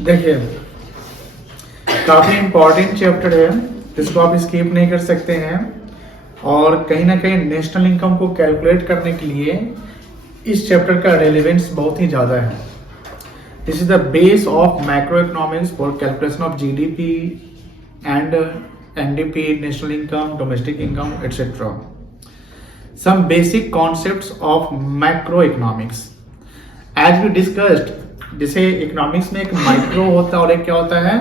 देखिए, काफी important chapter है, जिसको आप स्किप नहीं कर सकते हैं। और कहीं ना कहीं नेशनल इनकम को कैलकुलेट करने के लिए इस चैप्टर का रेलेवेंस बहुत ही ज़्यादा है। This is the base of macro economics for calculation of GDP and NDP, national income, domestic income, etcetera. Some basic concepts of macro economics as we discussed. जैसे इकोनॉमिक्स में एक माइक्रो होता है और एक क्या होता है,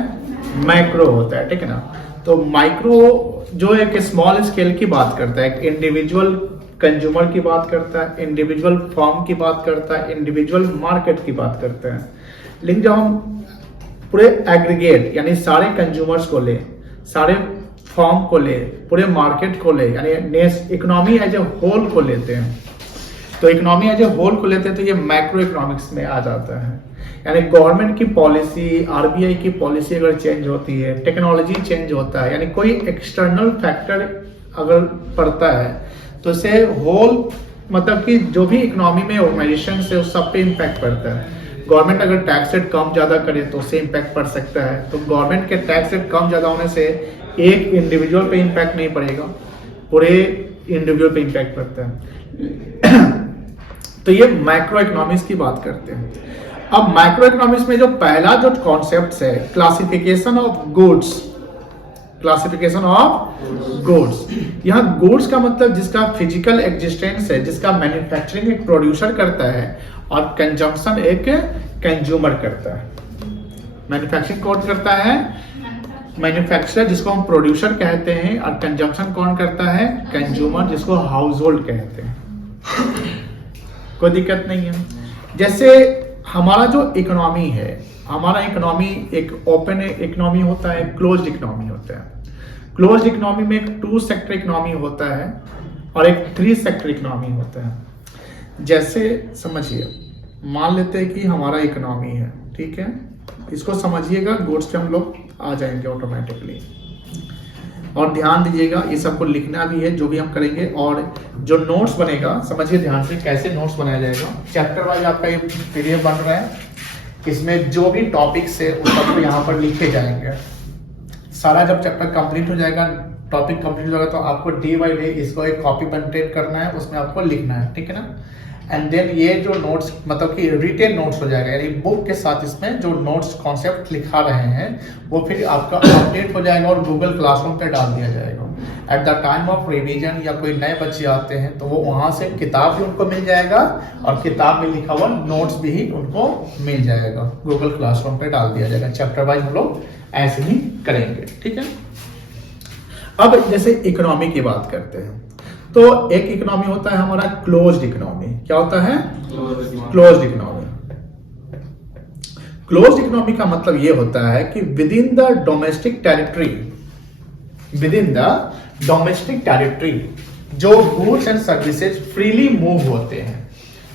मैक्रो होता है, ठीक है ना। तो माइक्रो जो एक स्मॉल स्केल की बात करता है, एक इंडिविजुअल कंज्यूमर की बात करता है, इंडिविजुअल फर्म की बात करता है, इंडिविजुअल मार्केट की बात करते हैं। लेकिन जब हम पूरे एग्रीगेट यानी सारे कंज्यूमर्स को ले, सारे फर्म को ले, पूरे मार्केट को ले, यानी इकोनॉमी एज ए होल को लेते हैं, तो इकोनॉमी एज ए होल को लेते हैं तो ये मैक्रो इकोनॉमिक्स में आ जाता है। यानी गवर्नमेंट की पॉलिसी, आरबीआई की पॉलिसी अगर चेंज होती है, टेक्नोलॉजी चेंज होता है, यानी कोई एक्सटर्नल फैक्टर अगर पड़ता है तो इसे होल मतलब कि जो भी इकोनॉमी में ऑर्गेनाइजेशन से उस सब पे इम्पैक्ट पड़ता है। गवर्नमेंट अगर टैक्स रेट कम ज्यादा करे तो उससे इम्पैक्ट पड़ सकता है। तो गवर्नमेंट के टैक्स रेट कम ज्यादा होने से एक इंडिविजुअल पे इम्पैक्ट नहीं पड़ेगा, पूरे इंडिविजुअल पे इम्पैक्ट पड़ता है। तो ये मैक्रो इकोनॉमिक्स की बात करते हैं। अब मैक्रो इकोनॉमिक्स में जो पहला जो कॉन्सेप्ट है, classification of goods. Classification of goods, यहाँ गुड्स का मतलब जिसका फिजिकल एग्जिस्टेंस है, जिसका मैन्युफैक्चरिंग एक प्रोड्यूसर करता है और कंजम्पशन एक कंज्यूमर करता है। मैन्युफैक्चरिंग कौन करता है, मैन्युफैक्चरर जिसको हम प्रोड्यूसर कहते हैं, और कंजम्पशन कौन करता है, कंज्यूमर जिसको हाउस होल्ड कहते हैं। कोई दिक्कत नहीं है। जैसे हमारा जो इकोनॉमी है, हमारा इकोनॉमी एक ओपन इकोनॉमी होता है, क्लोज्ड इकोनॉमी होता है। क्लोज्ड इकोनॉमी में एक 2 सेक्टर इकोनॉमी होता है और एक 3 सेक्टर इकोनॉमी होता है। जैसे समझिए, मान लेते हैं कि हमारा इकोनॉमी है, ठीक है, इसको समझिएगा, गुड्स पे हम लोग आ जाएंगे ऑटोमेटिकली। और ध्यान दीजिएगा, ये सबको लिखना भी है जो भी हम करेंगे, और जो नोट्स बनेगा समझिए ध्यान से कैसे नोट्स बनाया जाएगा। चैप्टर वाइज आपका ये पीडीएफ बन रहा है, इसमें जो भी टॉपिक्स है उस सबको यहाँ पर लिखे जाएंगे। सारा जब चैप्टर कंप्लीट हो जाएगा, टॉपिक कंप्लीट हो जाएगा, तो आपको डे बाय डे इसको एक कॉपी मेंटेन करना है, उसमें आपको लिखना है, ठीक है ना। एंड देन ये जो नोट्स मतलब कि रिटेन नोट्स हो जाएगा, यानी बुक के साथ इसमें जो नोट्स कॉन्सेप्ट लिखा रहे हैं वो फिर आपका अपडेट हो जाएगा और गूगल क्लासरूम पे डाल दिया जाएगा। At the time of revision या कोई नए बच्चे आते हैं तो वो वहां से किताब भी उनको मिल जाएगा और किताब में लिखा हुआ नोट्स भी उनको मिल जाएगा, गूगल क्लासरूम पे डाल दिया जाएगा। चैप्टर वाइज हम लोग ऐसे ही करेंगे, ठीक है। अब जैसे इकोनॉमी की बात करते हैं, तो एक इकोनॉमी होता है हमारा क्लोज्ड इकोनॉमी। क्या होता है, क्लोज्ड इकोनॉमी। क्लोज्ड इकोनॉमी का मतलब ये होता है कि within the domestic territory, within the domestic territory जो goods and services freely move होते हैं,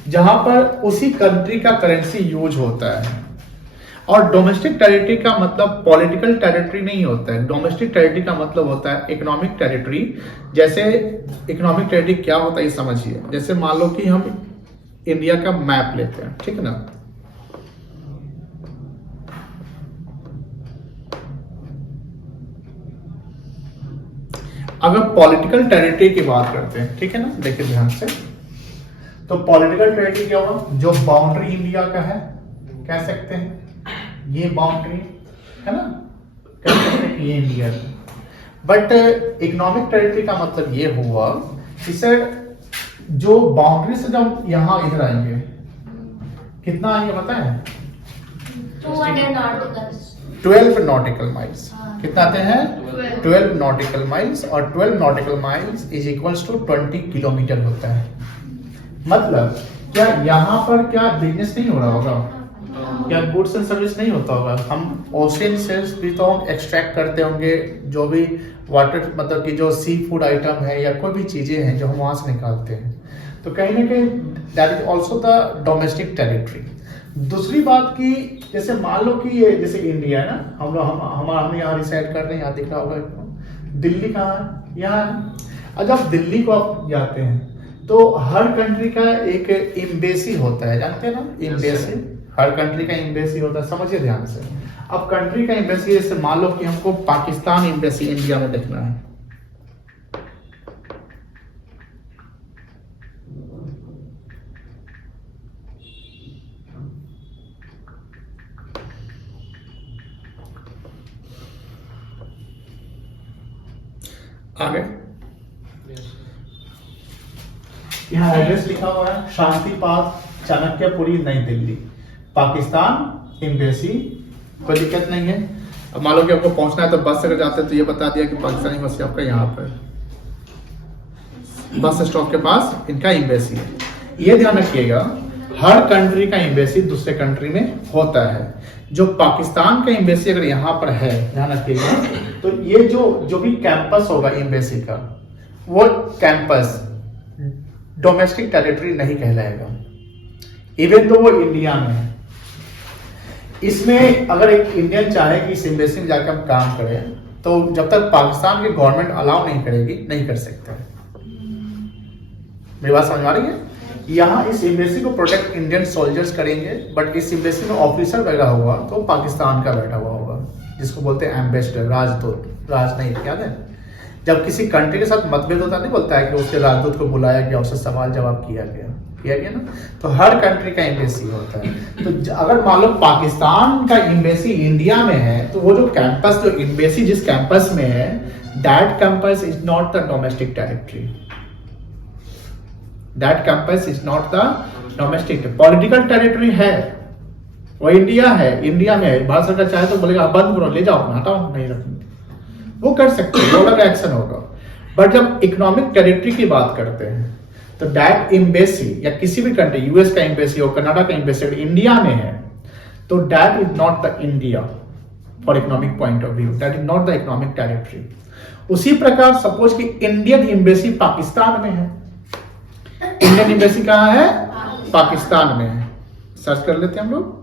जहां पर उसी कंट्री का करेंसी यूज होता है। और डोमेस्टिक टेरिटरी का मतलब पॉलिटिकल टेरिटरी नहीं होता है। डोमेस्टिक टेरिटरी का मतलब होता है इकोनॉमिक टेरिटरी। जैसे इकोनॉमिक टेरिटरी क्या होता है ये समझिए। जैसे मान लो कि हम इंडिया का मैप लेते हैं, ठीक है ना। अगर पॉलिटिकल टेरिटरी की बात करते हैं, ठीक है ना, देखिए ध्यान से, तो पॉलिटिकल टेरिटरी क्या होगा, जो बाउंड्री इंडिया का है, कह सकते हैं ये बाउंड्री है ना, कह सकते हैं ये इंडिया का। बट इकोनॉमिक टेरिटरी का मतलब ये हुआ कि सर जो बाउंड्री से जब यहां इधर आएंगे, कितना आएंगे पता है, 12 नॉटिकल माइल्स। कितना आते हैं, 12 नॉटिकल माइल्स। और 12 nautical miles is equals to 20 kilometre होता है। मतलब क्या यहाँ पर क्या बिजनेस नहीं हो रहा होगा, क्या गुड्स एंड सर्विस नहीं होता होगा। हम ओशियन से भी तो हम एक्सट्रैक्ट करते होंगे, जो भी वाटर मतलब कि जो सी फूड आइटम है या कोई भी चीजें हैं जो हम वहां से निकालते हैं। तो कहीं ना कहीं that is also the domestic territory. दूसरी बात की, जैसे मान लो कि ये जैसे इंडिया है ना, हम यहाँ रिसाइड कर रहे हैं, यहाँ दिख रहा होगा, दिल्ली कहाँ है, यहाँ है। और जब दिल्ली को आप जाते हैं तो हर कंट्री का एक एम्बेसी होता है, जानते हैं ना, एम्बेसी। हर कंट्री का एम्बेसी होता है, समझिए ध्यान से। अब कंट्री का एम्बेसी, जैसे मान लो कि हमको पाकिस्तान एम्बेसी इंडिया में देखना है, आगे यहाँ एड्रेस लिखा हुआ है शांति पार्क, चाणक्यपुरी, नई दिल्ली, पाकिस्तान एम्बेसी। कोई दिक्कत नहीं है। अब मान लो कि आपको पहुंचना है तो बस से अगर जाते हैं तो ये बता दिया कि पाकिस्तानी एम्बेसी आपका यहाँ पर बस स्टॉप के पास इनका एम्बेसी है। ये ध्यान रखिएगा, हर कंट्री का एम्बेसी दूसरे कंट्री में होता है। जो पाकिस्तान का एम्बेसी अगर यहाँ पर है, ध्यान रखिएगा, तो ये जो भी कैंपस होगा एम्बेसी का, वो कैंपस डोमेस्टिक टेरिटरी नहीं कहलाएगा, इवन तो वो इंडिया में है। इसमें अगर एक इंडियन चाहे कि इस एम्बेसी में जाकर हम काम करें, तो जब तक पाकिस्तान की गवर्नमेंट अलाउ नहीं करेगी, नहीं कर सकता। मेरी बात समझ आ रही है? यहाँ इस एम्बेसी को प्रोटेक्ट इंडियन सोल्जर्स करेंगे, बट इस एम्बेसी में ऑफिसर बैठा हुआ तो पाकिस्तान का बैठा हुआ होगा, जिसको बोलते हैं एम्बेसडर, राजदूत। राजनयिक याद है, जब किसी कंट्री के साथ मतभेद होता नहीं बोलता है कि उसके राजदूत को बुलाया गया, उससे सवाल जवाब किया गया ना। तो हर कंट्री का एम्बेसी होता है। तो अगर मान लो पाकिस्तान का एम्बेसी इंडिया में है, तो वो जो कैंपस, जो एम्बेसी जिस कैंपस में है, that campus is not the domestic territory. That campus is not the domestic, political territory है, वो इंडिया है, इंडिया में है। भारत सरकार चाहे तो बोलेगा बंद करो, ले जाओ, हटाओ, नहीं रखेंगे, वो कर सकते हैं, वो अलग एक्शन होगा। बट जब इकोनॉमिक टेरिटरी की बात करते हैं, तो दैट एम्बेसी या किसी भी कंट्री, यूएस का एम्बेसी हो, कनाडा का एम्बेसी अगर इंडिया में है, तो that is not the India for economic point of view, that is not the economic territory. उसी प्रकार सपोज कि इंडियन एम्बेसी पाकिस्तान में है, इंडियन एम्बेसी कहाँ है? पाकिस्तान में है। सर्च कर लेते हैं हम लोग।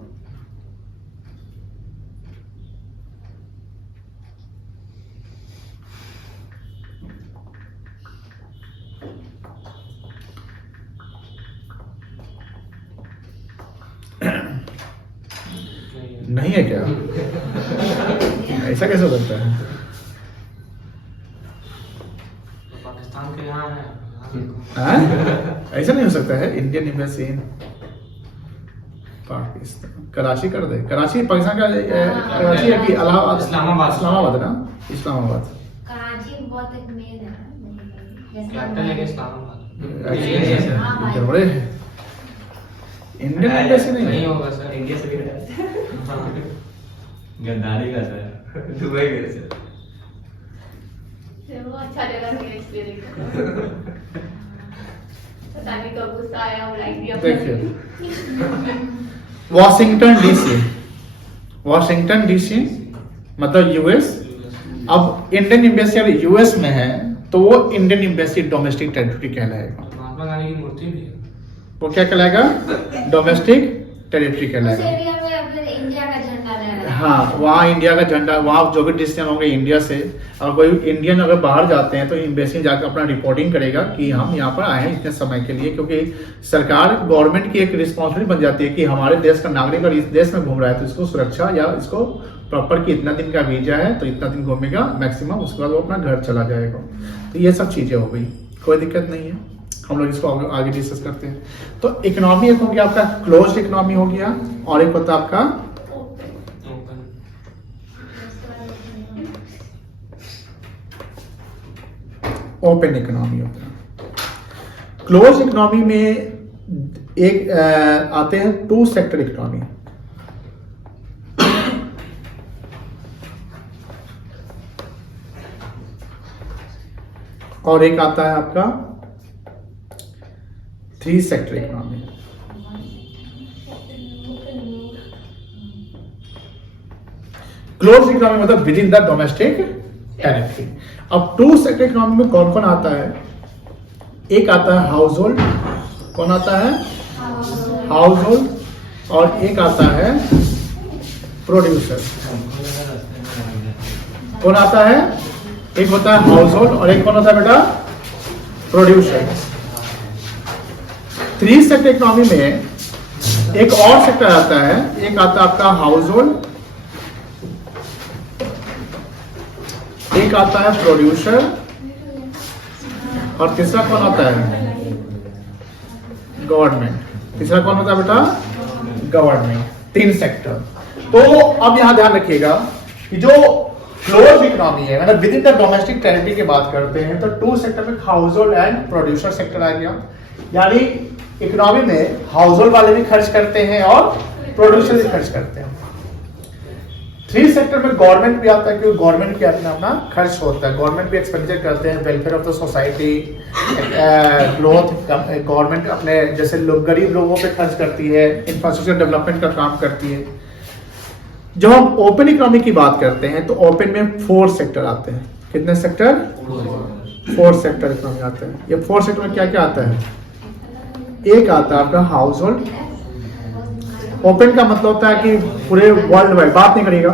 नहीं है क्या? ऐसा कैसे बनता है? पाकिस्तान के यहाँ है। ऐसा नहीं हो सकता है। इंडियन एम्बेसी पाकिस्तान, कराची कर दे। कराची पाकिस्तान का कराची है कि इलाहाबाद? इस्लामाबाद। इस्लामाबाद ना, इस्लामाबाद। कराची बहुत एक मेन है, कैपिटल है इस्लामाबाद। बड़े इंडियन एम्बेसी नहीं होगा सर, इंडिया से गद्दारी का सर, दुबई गए सर। वो अच्छा जगह है इसलिए पता नहीं कब गुस्सा आया और लाइक दिया। देखिए, वॉशिंगटन डीसी, वॉशिंगटन डीसी मतलब यूएस। अब इंडियन एम्बेसी अगर यूएस में है, तो वो इंडियन एम्बेसी डोमेस्टिक टेरिटरी कहलाएगा। महात्मा गांधी की मूर्ति भी है। वो क्या कहलाएगा? डोमेस्टिक टेरिटरी कहलाएगा। उस एरिया में फिर इंडिया का झंडा लहराएगा। हाँ, वहाँ इंडिया का झंडा, वहाँ जो भी डिसीजन होंगे इंडिया से, और कोई इंडियन अगर बाहर जाते हैं तो एम्बेसी में जाकर अपना रिपोर्टिंग करेगा कि हम यहाँ पर आए हैं इतने समय के लिए, क्योंकि सरकार, गवर्नमेंट की एक रिस्पॉन्सिबिलिटी बन जाती है कि हमारे देश का नागरिक अगर इस देश में घूम रहा है तो इसको सुरक्षा या इसको प्रॉपर कि इतना दिन का वीजा है तो इतना दिन घूमेगा मैक्सिमम, उसके बाद वो अपना घर चला जाएगा। तो ये सब चीजें हो गई, कोई दिक्कत नहीं है। हम लोग इसको आगे डिस्कस करते हैं। तो इकोनॉमी एक हो गया आपका क्लोज इकोनॉमी हो गया, और एक होता है आपका ओपन इकोनॉमी होता है। क्लोज इकोनॉमी में एक आते हैं टू सेक्टर इकोनॉमी। और एक आता है आपका three sector economy. Close economy मतलब within the domestic territory. अब टू सेक्टर इकोनॉमी में कौन कौन आता है? एक आता है हाउस होल्ड। कौन आता है? House hold. और एक आता है प्रोड्यूसर। कौन आता है? एक होता है हाउस होल्ड और एक कौन होता है बेटा? प्रोड्यूसर। थ्री सेक्टर इकोनॉमी में एक और सेक्टर आता है, एक आता है आपका हाउस होल्ड, एक आता है प्रोड्यूसर, और तीसरा कौन आता है? गवर्नमेंट। तीसरा कौन होता है बेटा? गवर्नमेंट। 3 सेक्टर। तो अब यहां ध्यान रखिएगा कि जो क्लोज इकोनॉमी है, मतलब within the domestic territory की बात करते हैं, तो 2 सेक्टर में household and producer sector आ गया। यानी इकोनॉमी में हाउस होल्ड वाले भी खर्च करते हैं और प्रोड्यूसर भी खर्च करते हैं। 3 सेक्टर में गवर्नमेंट भी आता है, क्योंकि गवर्नमेंट के अपना अपना खर्च होता है, गवर्नमेंट भी एक्सपेंडिचर करते हैं, welfare of the society, growth, government अपने जैसे लोग गरीब लोगों पे खर्च करती है, इंफ्रास्ट्रक्चर डेवलपमेंट का काम करती है। जब हम ओपन इकोनॉमी की बात करते हैं तो ओपन में 4 सेक्टर आते हैं। कितने सेक्टर? 4 सेक्टर इकोनॉमी आते हैं। ये 4 सेक्टर में क्या क्या आता है? एक आता है आपका हाउस होल्ड। ओपन का मतलब होता है कि पूरे वर्ल्ड वाइड, बात नहीं करेगा,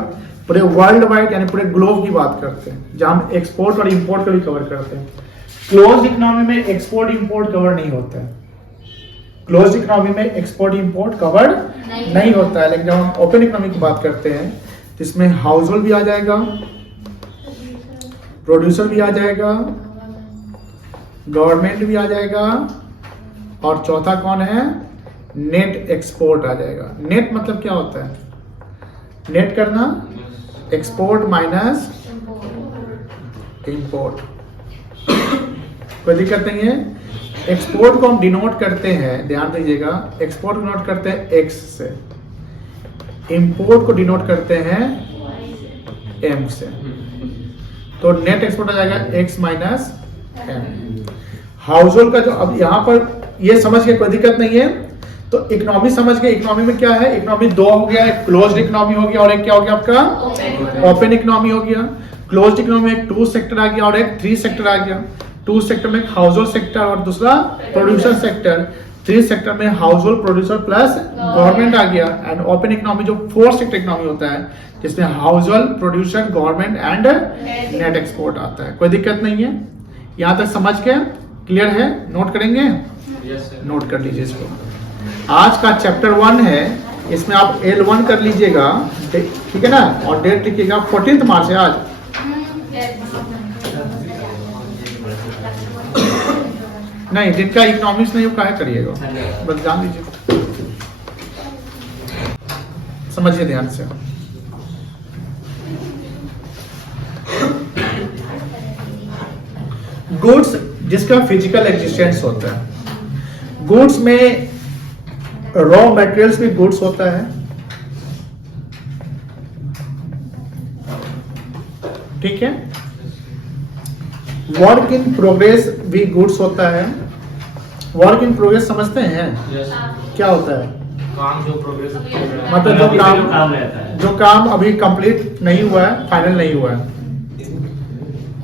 पूरे वर्ल्ड वाइड यानी पूरे ग्लोब की बात करते हैं, जहां हम एक्सपोर्ट और इंपोर्ट को भी कवर करते हैं। क्लोज इकोनॉमी में एक्सपोर्ट इंपोर्ट कवर नहीं होता है। क्लोज इकोनॉमी में एक्सपोर्ट इंपोर्ट कवर नहीं होता है, लेकिन जब हम ओपन इकोनॉमी की बात करते हैं तो इसमें हाउस होल्ड भी आ जाएगा, प्रोड्यूसर भी आ जाएगा, गवर्नमेंट भी आ जाएगा, और चौथा कौन है? नेट एक्सपोर्ट आ जाएगा। नेट मतलब क्या होता है? नेट करना, एक्सपोर्ट माइनस इंपोर्ट। कोई दिक्कत नहीं है। एक्सपोर्ट को हम डिनोट करते हैं, ध्यान दीजिएगा, एक्सपोर्ट डिनोट करते हैं एक्स से, इंपोर्ट को डिनोट करते हैं एम से। तो नेट एक्सपोर्ट आ जाएगा X minus M. Household का जो, अब यहां पर ये समझ के कोई दिक्कत नहीं है। तो इकोनॉमी समझ गए। इकोनॉमी में क्या है? इकोनॉमी 2 हो गया, एक क्लोज्ड इकोनॉमी हो गया और एक क्या हो गया आपका? ओपन इकोनॉमी हो गया। क्लोज्ड इकोनॉमी में एक 2 सेक्टर आ गया और एक 3 सेक्टर आ गया। 2 सेक्टर में हाउस होल्ड सेक्टर और दूसरा प्रोड्यूसर सेक्टर। 3 सेक्टर में household, producer plus government आ गया। एंड ओपन इकोनॉमी जो 4 सेक्टर इकोनॉमी होता है, जिसमें house hold, producer, government and net export आता है। कोई दिक्कत नहीं है। यहां तक समझ के क्लियर है? नोट करेंगे? नोट कर लीजिए इसको। आज का चैप्टर 1 है, इसमें आप L1 कर लीजिएगा, ठीक है ना, और डेट लिखिएगा 14 मार्च है आज। नहीं, जिनका इकोनॉमिक्स नहीं हो काहे करिएगा, बस जान लीजिए, समझिए ध्यान से। गुड्स जिसका फिजिकल एग्जिस्टेंस होता है, गुड्स में रॉ मटेरियल्स भी गुड्स होता है, ठीक है। वर्क इन प्रोग्रेस भी गुड्स होता है। वर्क इन प्रोग्रेस समझते हैं? क्या होता है? काम जो प्रोग्रेस मतलब जो काम रहता है, जो काम अभी कंप्लीट नहीं हुआ है, फाइनल नहीं हुआ है।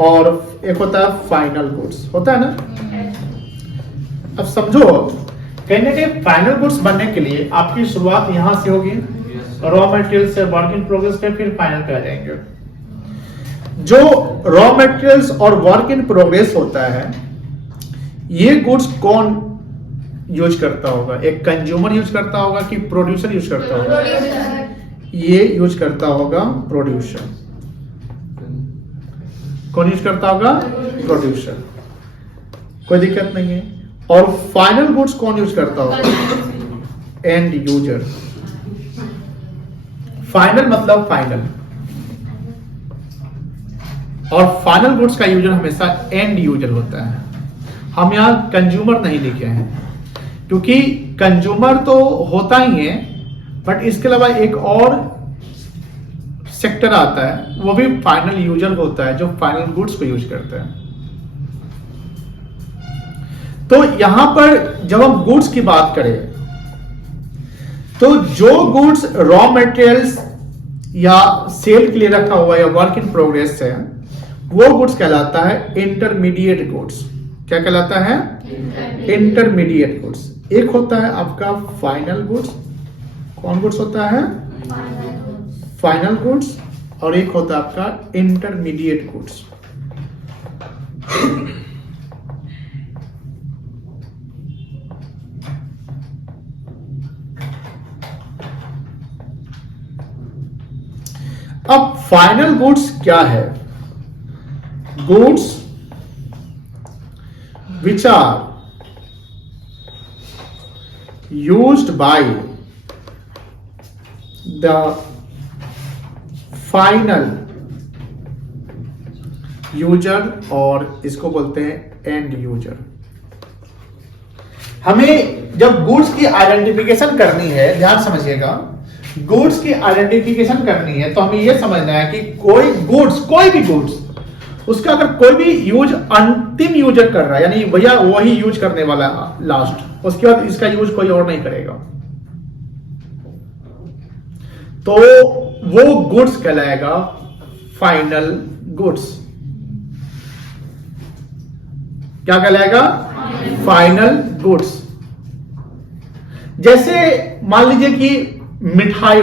और एक होता है फाइनल गुड्स, होता है ना। अब समझो, कहीं ना कहीं फाइनल गुड्स बनने के लिए आपकी शुरुआत यहां से होगी, रॉ मटेरियल से, वर्क इन प्रोग्रेस पे, फिर फाइनल पे आ जाएंगे। जो रॉ मटेरियल्स और वर्क इन प्रोग्रेस होता है, ये गुड्स कौन यूज करता होगा? एक कंज्यूमर यूज करता होगा कि प्रोड्यूसर यूज करता होगा? ये यूज करता होगा प्रोड्यूसर। कौन यूज करता होगा? प्रोड्यूसर। कोई दिक्कत नहीं है। और फाइनल गुड्स कौन यूज करता होगा? And user. फाइनल मतलब फाइनल, और फाइनल गुड्स का यूजर हमेशा एंड यूजर होता है। हम यहां कंज्यूमर नहीं लिखे हैं, क्योंकि कंज्यूमर तो होता ही है, बट इसके अलावा एक और सेक्टर आता है, वो भी फाइनल यूजर होता है, जो फाइनल गुड्स को यूज करता है। तो यहां पर जब हम गुड्स की बात करें, तो जो गुड्स रॉ मटेरियल्स या सेल के लिए रखा हुआ या वर्क इन प्रोग्रेस है, वो गुड्स कहलाता है इंटरमीडिएट गुड्स। क्या कहलाता है? Intermediate goods. एक होता है आपका फाइनल गुड्स। कौन गुड्स होता है? Final goods. और एक होता है आपका इंटरमीडिएट गुड्स। अब फाइनल गुड्स क्या है? Goods which are used by the final user, और इसको बोलते हैं एंड यूजर। हमें जब गुड्स की आइडेंटिफिकेशन करनी है, ध्यान समझिएगा, गुड्स की आइडेंटिफिकेशन करनी है तो हमें यह समझना है कि कोई भी गुड्स उसका अगर कोई भी यूज अंतिम यूजर कर रहा है, यानी भैया वही यूज करने वाला है लास्ट, उसके बाद इसका यूज कोई और नहीं करेगा, तो वो गुड्स कहलाएगा फाइनल गुड्स। क्या कहलाएगा? Final goods. जैसे मान लीजिए कि मिठाई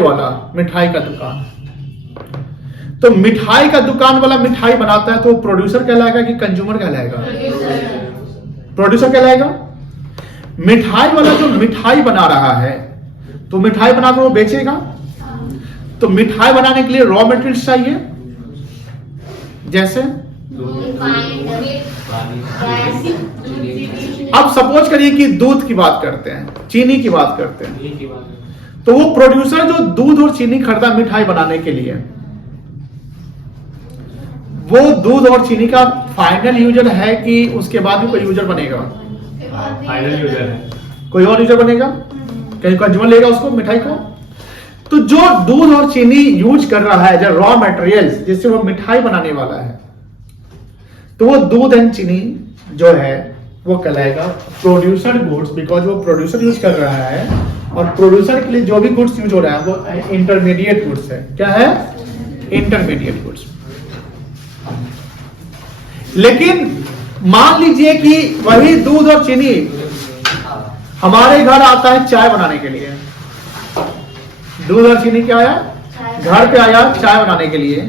का दुकान, तो मिठाई का दुकान वाला मिठाई बनाता है तो प्रोड्यूसर कहलाएगा कि कंज्यूमर कहलाएगा? प्रोड्यूसर कहलाएगा। मिठाई वाला जो मिठाई बना रहा है तो मिठाई बनाकर वो बेचेगा, तो मिठाई बनाने के लिए रॉ मटेरियल्स चाहिए, जैसे अब सपोज करिए कि दूध की बात करते हैं, चीनी की बात करते हैं, ये की बात है। तो वो प्रोड्यूसर जो दूध और चीनी खरीदा मिठाई बनाने के लिए, वो दूध और चीनी का फाइनल यूजर है कि उसके बाद भी कोई यूजर बनेगा? फाइनल यूजर है। कोई और यूजर बनेगा? कहीं कंज्यूमर लेगा उसको, मिठाई को? तो जो दूध और चीनी यूज कर रहा है, जो रॉ मटेरियल्स जिससे वो मिठाई बनाने वाला है, तो वो दूध एंड चीनी जो है वो कहलाएगा प्रोड्यूसर गुड्स, बिकॉज वो प्रोड्यूसर यूज कर रहा है, और प्रोड्यूसर के लिए जो भी गुड्स यूज हो रहा है वो इंटरमीडिएट गुड्स है। क्या है? Intermediate goods. लेकिन मान लीजिए कि वही दूध और चीनी हमारे घर आता है चाय बनाने के लिए, दूध और चीनी क्या आया? घर पे आया चाय बनाने के लिए,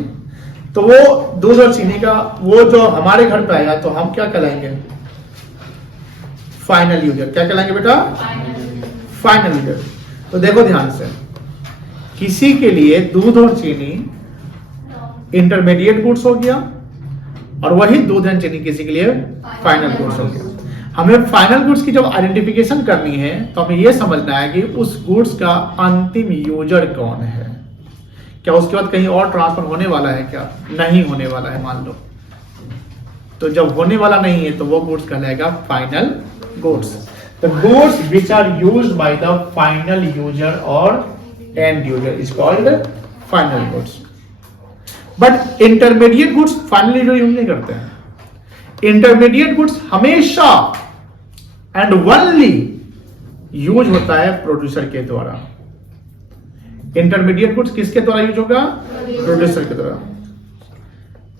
तो वो दूध और चीनी का वो जो हमारे घर पे आया, तो हम क्या कहलाएंगे? Final user. क्या कहलाएंगे बेटा? Final user. तो देखो ध्यान से, किसी के लिए दूध और चीनी इंटरमीडिएट गुड्स हो गया, और वही दूध एंड चीनी किसी के लिए फाइनल गुड्स हो गया। हमें फाइनल गुड्स की जब आइडेंटिफिकेशन करनी है तो हमें यह समझना है कि उस गुड्स का अंतिम यूजर कौन है। क्या उसके बाद कहीं और ट्रांसफर होने वाला है? क्या नहीं होने वाला है, मान लो। तो जब होने वाला नहीं है तो वो गुड्स कहलाएगा final goods. The goods which are used by the final user और end user is called final goods. But intermediate goods final user use नहीं करते हैं। इंटरमीडिएट गुड्स हमेशा एंड ओनली यूज होता है प्रोड्यूसर के द्वारा। इंटरमीडिएट गुड्स किसके द्वारा यूज होगा? प्रोड्यूसर के द्वारा।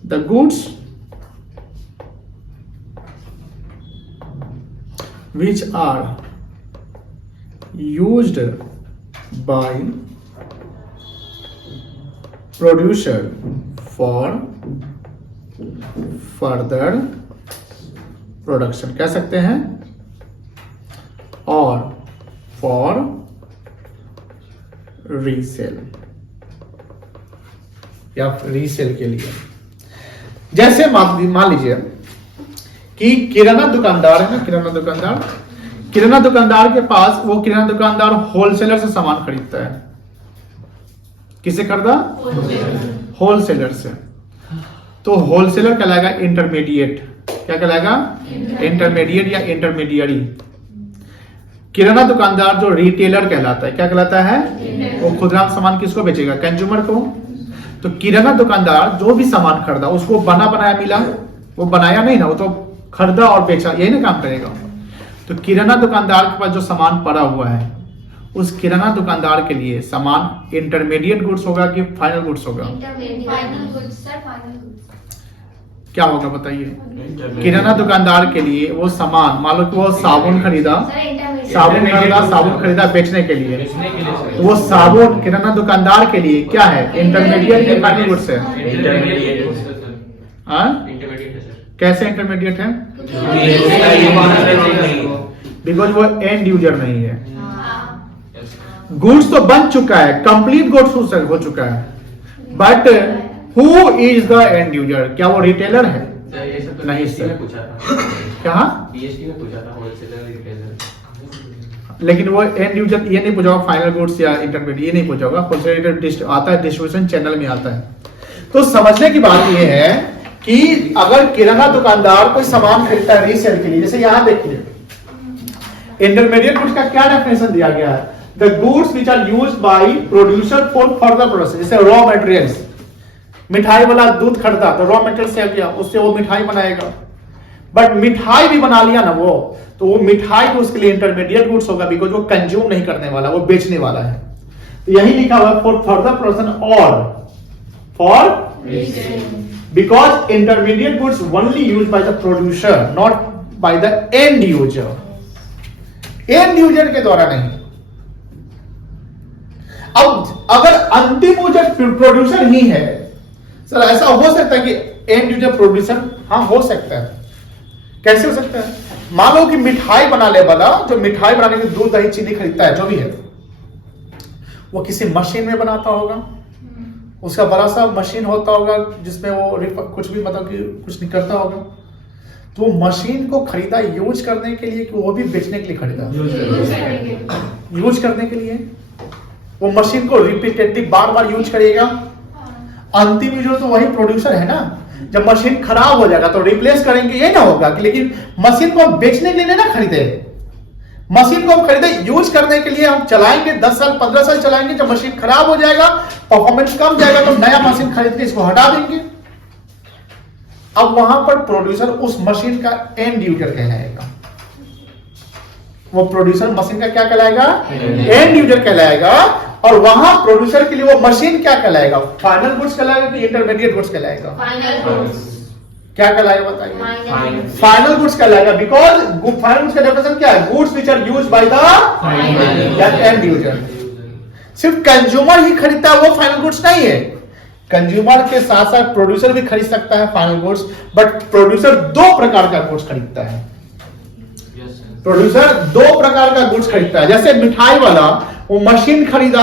The goods which are used by producer for further production कह सकते हैं, और for रीसेल या रीसेल के लिए। जैसे मान लीजिए कि किराना दुकानदार है ना, किराना दुकानदार के पास, वो किराना दुकानदार होलसेलर से सामान खरीदता है। किसे खरीदा? होलसेलर से। तो होलसेलर कहलाएगा इंटरमीडिएट। क्या कहलाएगा? इंटरमीडिएट या इंटरमीडियरी। किराना दुकानदार जो रिटेलर कहलाता है, क्या कहलाता है? वो खुदरा सामान किसको बेचेगा? कंज्यूमर को। तो किराना दुकानदार जो भी सामान खरीदा उसको बना बनाया मिला, वो बनाया नहीं ना, वो तो खरीदा और बेचा, यही ना काम करेगा। तो किराना दुकानदार के पास जो सामान पड़ा हुआ है, उस किराना दुकानदार के लिए सामान इंटरमीडिएट गुड्स होगा कि फाइनल गुड्स होगा? क्या होगा बताइए? किराना दुकानदार के लिए वो सामान, मान लो कि वो साबुन खरीदा बेचने के लिए, तो वो साबुन किराना दुकानदार के लिए क्या है? इंटरमीडिएट या फाइनल गुड्स है? कैसे इंटरमीडिएट है? बिकॉज वो एंड यूजर नहीं है। गुड्स तो बन चुका है, कंप्लीट गुड्स हो चुका है, but who is the end user? क्या वो रिटेलर है? ये सब तो नहीं BST सर। में पूछा था। क्या? BST में पूछा था, होलसेलर रिटेलर। लेकिन वो एंड यूजर ये नहीं पूछा होगा, फाइनल गुड्स या इंटरमीडिएट ये नहीं पूछा होगा, होलसेलर आता है, डिस्ट्रीब्यूशन चैनल में आता है। तो समझने की बात ये है कि अगर किराना दुकानदार कोई सामान खरीदता है रीसेल के लिए, जैसे यहां देखिए इंटरमीडिएट गुड्स का क्या डेफिनेशन दिया गया है? The goods which are used by producer for further process, जैसे रॉ मटेरियल्स। मिठाई वाला दूध खरीदा तो रॉ मटेरियल से गया, उससे वो मिठाई बनाएगा, बट मिठाई भी बना लिया ना वो, तो वो मिठाई तो उसके लिए इंटरमीडिएट गुड्स होगा, बिकॉज वो कंज्यूम नहीं करने वाला, वो बेचने वाला है। तो यही लिखा हुआ फॉर फर्दर प्रोसेस और for, because intermediate goods only use by the producer, not bye the end user. And user के द्वारा नहीं। अब अगर अंतिम यूजर प्रोड्यूसर ही है, सर ऐसा हो सकता है कि एंड यूजर प्रोड्यूसर? हाँ हो सकता है। कैसे हो सकता है? मान लो कि मिठाई बनाने वाला जो मिठाई बनाने के दूध दही चीनी खरीदता है, जो भी है, वो किसी मशीन में बनाता होगा, उसका बड़ा सा मशीन होता होगा जिसमें वो कुछ भी मतलब कि कुछ निकलता होगा, तो मशीन को खरीदा यूज करने के लिए कि वो भी बेचने के लिए खरीदा? यूज करने के लिए। वो मशीन को रिपीटेटिव बार बार यूज करेगा। अंतिम यूजर तो वही प्रोड्यूसर है ना। जब मशीन खराब हो जाएगा तो रिप्लेस करेंगे, ये ना होगा कि, लेकिन मशीन को हम बेचने के लिए ना खरीदे, मशीन को हम खरीदे यूज करने के लिए। हम चलाएंगे 10 साल 15 साल चलाएंगे, जब मशीन खराब हो जाएगा, परफॉर्मेंस कम जाएगा, तो नया मशीन खरीद के इसको हटा देंगे। अब वहां पर प्रोड्यूसर उस मशीन का एंड यूजर कहलाएगा। वो प्रोड्यूसर मशीन का क्या कहलाएगा? एंड यूजर कहलाएगा। और वहां प्रोड्यूसर के लिए वो मशीन क्या कहलाएगा? फाइनल गुड्स कहलाएगा कि इंटरमीडिएट गुड्स कहलाएगा? क्या कहलाएगा बताइए? फाइनल गुड्स कहलाएगा, बिकॉज फाइनल गुड्स का डेफिनेशन क्या है? Goods which are used by the end user. सिर्फ कंज्यूमर ही खरीदता है, वो फाइनल गुड्स नहीं है। कंज्यूमर के साथ साथ प्रोड्यूसर भी खरीद सकता है फाइनल गुड्स, बट प्रोड्यूसर 2 प्रकार का गुड्स खरीदता है। प्रोड्यूसर 2 प्रकार का गुड्स खरीदता है। जैसे मिठाई वाला वो मशीन खरीदा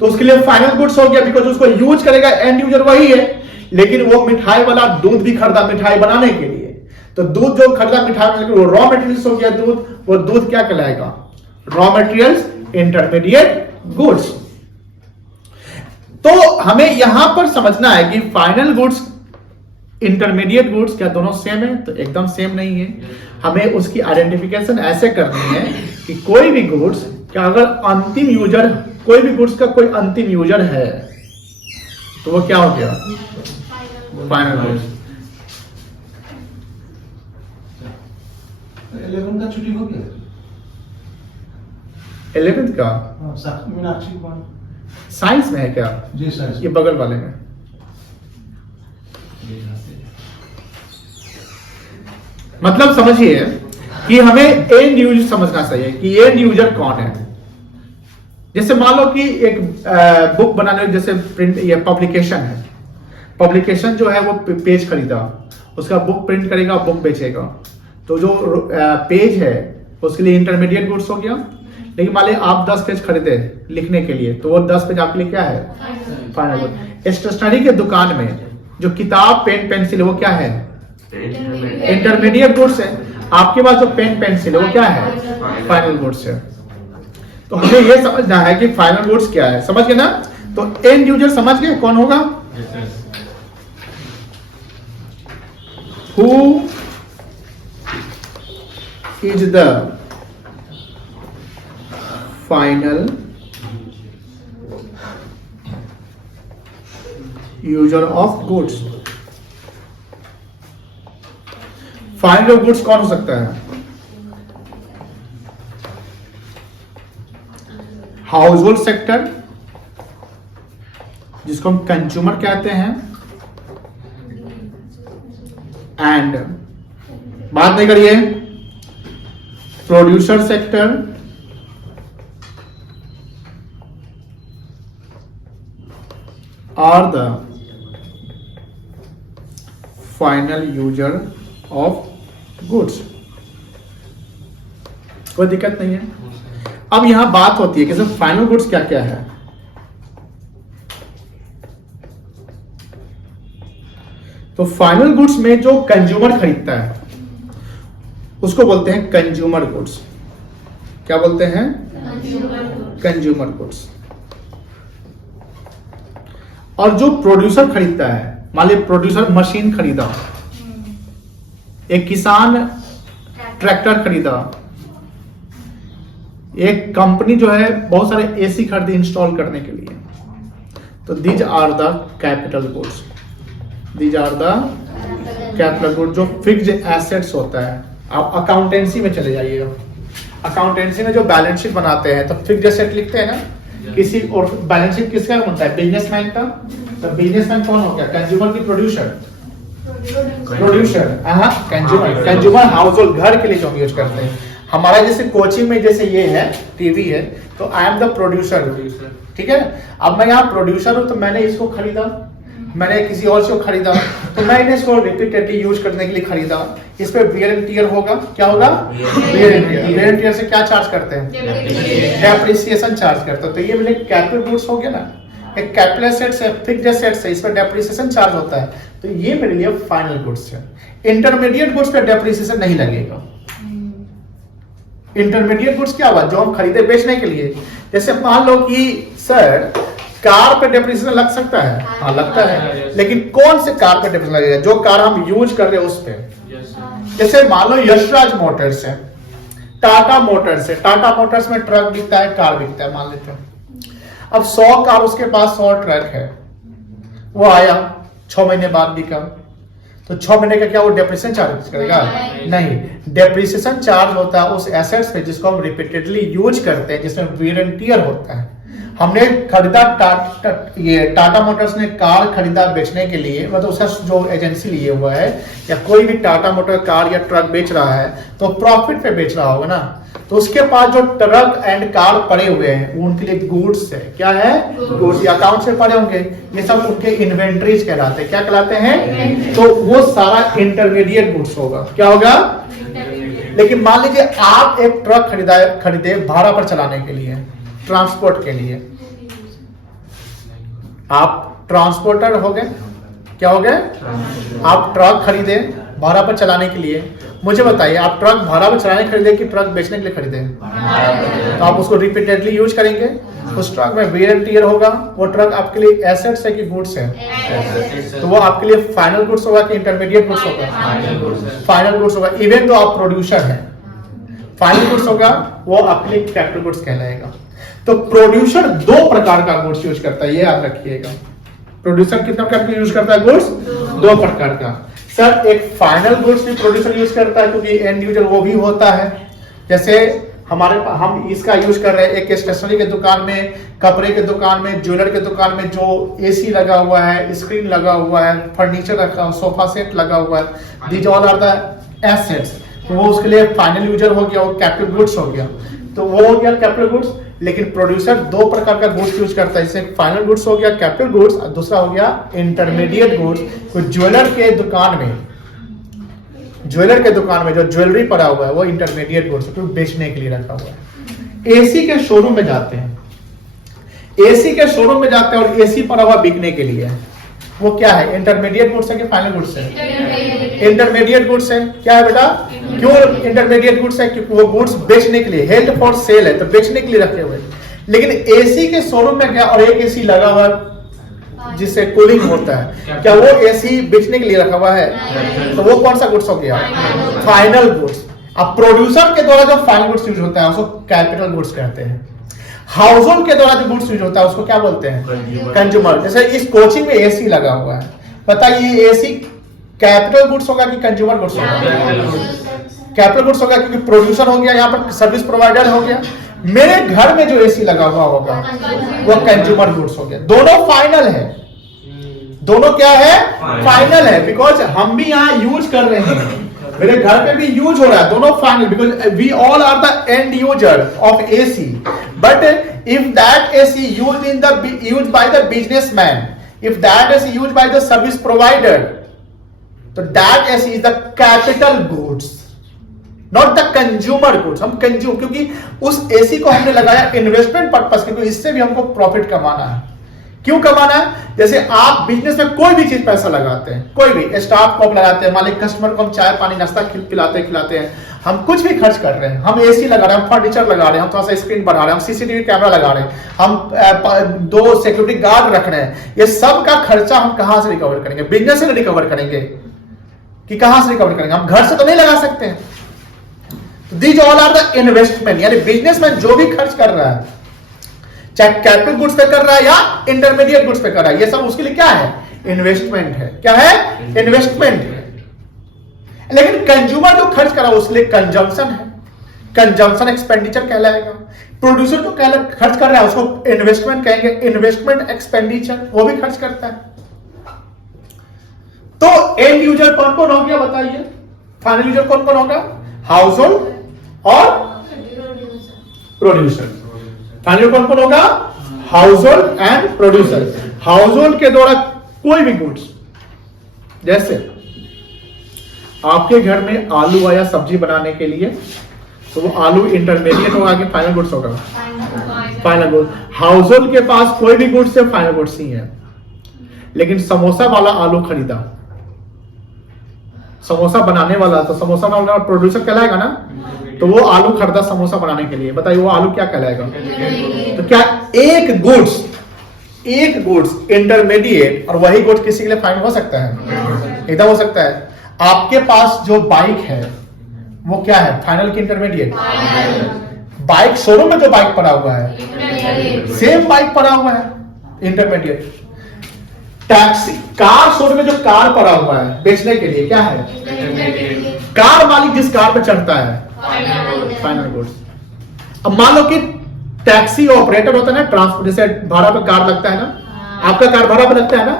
तो उसके लिए फाइनल गुड्स हो गया, बिकॉज उसको यूज करेगा एंड यूजर वही है। लेकिन वो मिठाई वाला दूध भी खरीदा मिठाई बनाने के लिए, तो दूध जो खरीदा मिठाई बनाने के लिए, वो रॉ मटेरियल्स हो गया दूध। वो दूध क्या कहलाएगा? Raw materials, intermediate goods. तो हमें यहां पर समझना है कि फाइनल गुड्स, इंटरमीडिएट गुड्स क्या दोनों सेम है? तो एकदम सेम नहीं है। हमें उसकी आइडेंटिफिकेशन ऐसे करनी है कि कोई भी गुड्स क्या अगर अंतिम यूजर, कोई भी गुड्स का कोई अंतिम यूजर है तो वो क्या हो गया? Final goods. 11 का छुट्टी हो गया? 11th का मीनाक्षी कुमार साइंस में है क्या? जी सर। ये बगल वाले में। मतलब समझिए कि हमें एंड यूजर समझना चाहिए कि एंड यूजर कौन है। जैसे मान लो कि एक बुक बनाने, जैसे प्रिंट या पब्लिकेशन है, पब्लिकेशन जो है वो पेज खरीदा, उसका बुक प्रिंट करेगा, बुक बेचेगा, तो जो पेज है उसके लिए इंटरमीडिएट गुड्स हो गया। लेकिन मान लीजिए आप 10 पेज खरीदे लिखने के लिए, तो वो 10 पेज आपके लिए क्या है? Final good. स्टेशनरी के दुकान में जो किताब पेन पेंसिल है वो क्या है? इंटरमीडिएट गुड्स है। आपके पास जो पेन पेंसिल है वो क्या है? फाइनल गुड्स है। तो हमें ये समझना है कि फाइनल गुड्स क्या है। समझ गए ना? तो एंड यूजर समझ गए कौन होगा? Who is the final user of goods. Final goods कौन हो सकता है? हाउस होल्ड सेक्टर, जिसको हम कंज्यूमर कहते हैं, एंड बात नहीं करिए प्रोड्यूसर सेक्टर, और the final user of goods. कोई दिक्कत नहीं है। अब यहां बात होती है कि सर फाइनल गुड्स क्या क्या है। तो फाइनल गुड्स में जो कंज्यूमर खरीदता है उसको बोलते हैं कंज्यूमर गुड्स। क्या बोलते हैं? Consumer goods. और जो प्रोड्यूसर खरीदता है, मान लीजिए प्रोड्यूसर मशीन खरीदा, एक किसान ट्रैक्टर खरीदा, एक कंपनी जो है बहुत सारे एसी खरीदी इंस्टॉल करने के लिए, तो these are the capital goods. These are the capital goods जो फिक्स्ड एसेट्स होता है। आप अकाउंटेंसी में चले जाइएगा, अकाउंटेंसी में जो बैलेंस शीट बनाते हैं तो फिक्स्ड एसेट लिखते हैं ना। किसी और बैलेंस शीट किसका बनता है? बिजनेसमैन का। तो बिजनेसमैन कौन हो गया? कंज्यूमर की producer, producer consumer, consumer house hold, घर के लिए जो हम यूज करते हैं। हमारा जैसे कोचिंग में जैसे ये है टीवी है, तो आई एम द प्रोड्यूसर, ठीक है। अब मैं यहाँ प्रोड्यूसर हूँ, तो मैंने इसको खरीदा, मैंने किसी और से खरीदा, तो मैंने इसको रिपीटेडली यूज करने के लिए खरीदा। इस पे वियर एंड टियर होगा। क्या होगा? Wear and tear. Wear and tear से क्या चार्ज करते हैं? डेप्रिसिएशन चार्ज करते हैं। तो ये मेरे कैपिटल गुड्स हो गया ना। एक कैपिटल एसेट्स है, फिक्स्ड एसेट्स है, इस पर डेप्रिसिएशन चार्ज होता है, तो ये मेरे लिए फाइनल गुड्स है। इंटरमीडिएट गुड्स पे डेप्रिसिएशन नहीं लगेगा। इंटरमीडिएट गुड्स क्या हुआ? जो हम खरीदे बेचने के लिए। जैसे मान लो कि सर कार पे डेप्रिसिएशन लग सकता है, हाँ लगता है, लेकिन कौन से कार पे डेप्रिसिएशन लगेगा? जो कार हम यूज कर रहे हैं उस पे। जैसे मान लो यशराज मोटर्स है, टाटा मोटर्स है, टाटा मोटर्स में ट्रक बिकता है, कार बिकता है, मान लेते हैं। अब 100 कार उसके पास, 100 ट्रक है, वो आया 6 महीने बाद बिका, तो 6 महीने का क्या वो डेप्रिसिएशन चार्ज करेगा? नहीं। डेप्रिसिएशन चार्ज होता है उस एसेट्स पे जिसको हम रिपीटेडली यूज करते हैं, जिसमें वियर एंड टियर होता है। हमने खरीदा ये टाटा मोटर्स ने कार खरीदा बेचने के लिए, मतलब उसका जो एजेंसी लिए हुआ है, या कोई भी टाटा मोटर कार या ट्रक बेच रहा है तो प्रॉफिट पे बेच रहा होगा ना। तो उसके पास जो ट्रक एंड कार पड़े हुए हैं वो उनके लिए गुड्स है। क्या है? गुड्स। अकाउंट से पड़े होंगे, ये सब उनके इन्वेंट्रीज कहलाते हैं। क्या कहलाते हैं? तो वो सारा इंटरमीडिएट गुड्स होगा। क्या होगा? लेकिन मान लीजिए आप एक ट्रक खरीदे भाड़ा पर चलाने के लिए, ट्रांसपोर्ट के लिए, आप ट्रांसपोर्टर हो गए। क्या हो गए? आप ट्रक खरीदे भाड़ा पर चलाने के लिए। मुझे बताइए, आप ट्रक भाड़ा पर चलाने खरीदे कि ट्रक बेचने के लिए खरीदे? तो आप उसको रिपीटेडली यूज करेंगे, उस ट्रक में वियर एंड टियर होगा। वो ट्रक आपके लिए एसेट्स है कि गुड्स है? तो वो आपके लिए फाइनल गुड्स होगा कि इंटरमीडिएट गुड्स होगा? फाइनल गुड्स होगा। इवन तो आप प्रोड्यूसर है, फाइनल गुड्स होगा, वो आपके लिए कैपिटल गुड्स कहलाएगा। तो प्रोड्यूसर 2 प्रकार का गुड्स यूज करता है, ये याद रखिएगा। प्रोड्यूसर कितना प्रकार का यूज करता है गुड्स? 2 प्रकार का। सर एक फाइनल गुड्स भी प्रोड्यूसर यूज करता है, क्योंकि एंड यूजर वो भी होता है। जैसे हम इसका यूज कर रहे हैं, एक स्टेशनरी के दुकान में, कपड़े के दुकान में, ज्वेलर के दुकान में जो एसी लगा हुआ है, स्क्रीन लगा हुआ है, फर्नीचर रखा, सोफा सेट लगा हुआ है, these all are the assets. तो वो उसके लिए फाइनल यूजर हो गया, वो कैपिटल गुड्स हो गया। तो वो हो गया कैपिटल गुड्स। लेकिन प्रोड्यूसर 2 प्रकार का गुड्स यूज करता है, जैसे फाइनल गुड्स हो गया कैपिटल गुड्स, और दूसरा हो गया इंटरमीडिएट गुड्स। तो ज्वेलर के दुकान में जो ज्वेलरी पड़ा हुआ है वो इंटरमीडिएट गुड्स है, बेचने के लिए रखा हुआ है। एसी के शोरूम में जाते हैं, और एसी पड़ा हुआ बिकने के लिए, वो क्या है? इंटरमीडिएट गुड्स है कि फाइनल गुड्स है? इंटरमीडिएट गुड्स है। क्या है बेटा? क्यों इंटरमीडिएट गुड्स है? क्योंकि वो गुड्स बेचने के लिए, हेल्ड फॉर सेल है, तो बेचने के लिए रखे हुए। लेकिन एसी के शोरूम में क्या, और एक एसी लगा हुआ है जिससे कूलिंग होता है, क्या वो एसी बेचने के लिए रखा हुआ है? तो वो कौन सा गुड्स हो गया? Final goods. अब प्रोड्यूसर के द्वारा जो फाइनल गुड्स यूज होता है उसको कैपिटल गुड्स कहते हैं। हाउस होल्ड के द्वारा जो गुड्स यूज होता है उसको क्या बोलते हैं? कंज्यूमर। जैसे इस कोचिंग में एसी लगा हुआ है, बताइए एसी कैपिटल गुड्स होगा कि कंज्यूमर गुड्स होगा? कैपिटल गुड्स होगा, क्योंकि प्रोड्यूसर हो गया, यहाँ पर सर्विस प्रोवाइडर हो गया। मेरे घर में जो एसी लगा हुआ होगा वो कंज्यूमर गुड्स हो गया। दोनों फाइनल है, दोनों क्या है? फाइनल है, बिकॉज हम भी यहाँ यूज कर रहे हैं, मेरे घर पे भी यूज हो रहा है, दोनों final, because we all are the end user of AC. But if that AC used by the businessman, if that is used by the service provider, तो that AC is the capital goods, not the consumer goods। हम consume, क्योंकि उस AC को हमने लगाया investment purpose, क्योंकि इससे भी हमको प्रॉफिट कमाना है, क्यों कमाना है? जैसे आप बिजनेस में कोई भी चीज पैसा लगाते हैं, कोई भी स्टाफ को आप लगाते हैं, मालिक कस्टमर को हम चाय पानी नाश्ता खिलाते हैं, हम कुछ भी खर्च कर रहे हैं, हम एसी लगा रहे हैं, हम फर्नीचर लगा रहे हैं, हम थोड़ा सा स्क्रीन बढ़ा रहे हैं, हम सीसीटीवी कैमरा लगा रहे हैं, हम 2 सिक्योरिटी गार्ड रख रहे हैं, ये सब का खर्चा हम कहां से रिकवर करेंगे? बिजनेस से रिकवर करेंगे कि कहां से रिकवर करेंगे? हम घर से तो नहीं लगा सकते हैं। These all are the investment, यानी बिजनेसमैन जो भी खर्च कर रहा है, चाहे कैपिटल गुड्स पे कर रहा है या इंटरमीडिएट गुड्स पे कर रहा है, ये सब उसके लिए क्या है? इन्वेस्टमेंट है। क्या है? इन्वेस्टमेंट है। लेकिन कंज्यूमर जो खर्च करा उसके लिए कंजम्पशन है, कंजम्पशन एक्सपेंडिचर कहलाएगा। प्रोड्यूसर जो खर्च कर रहा है उसको इन्वेस्टमेंट कहेंगे, इन्वेस्टमेंट एक्सपेंडिचर, वो भी खर्च करता है। तो एंड यूजर कौन कौन हो गया बताइए? फाइनल यूजर कौन कौन होगा? हाउस होल्ड और प्रोड्यूसर। फाइनल कौन कौन होगा? House hold and producer. House hold के द्वारा कोई भी गुड्स, जैसे आपके घर में आलू आया सब्जी बनाने के लिए, तो वो आलू इंटरमीडिएट होगा कि फाइनल गुड्स होगा? Final goods. हाउस होल्ड के पास कोई भी गुड्स है फाइनल गुड्स ही है। लेकिन समोसा वाला आलू खरीदा, समोसा बनाने वाला, तो समोसा वाला प्रोड्यूसर कहलाएगा ना? तो वो आलू खरीदा समोसा बनाने के लिए, बताइए वो आलू क्या कहलाएगा? तो क्या एक गुड्स इंटरमीडिएट और वही गुड्स किसी के लिए फाइनल हो सकता है? एकदम हो सकता है। आपके पास जो बाइक है वो क्या है? फाइनल की इंटरमीडिएट? बाइक शोरूम में जो बाइक पड़ा हुआ है, सेम बाइक पड़ा हुआ है, इंटरमीडिएट। टैक्सी कार शोरूम में जो कार पड़ा हुआ है बेचने के लिए, क्या है? कार मालिक जिस कार पे चढ़ता है फाइनल गुड्स। अब मान लो कि टैक्सी ऑपरेटर होता है ना, ट्रांसपोर्ट, जैसे भाड़ा पे कार लगता है ना, आपका कार भाड़ा पे लगता है ना,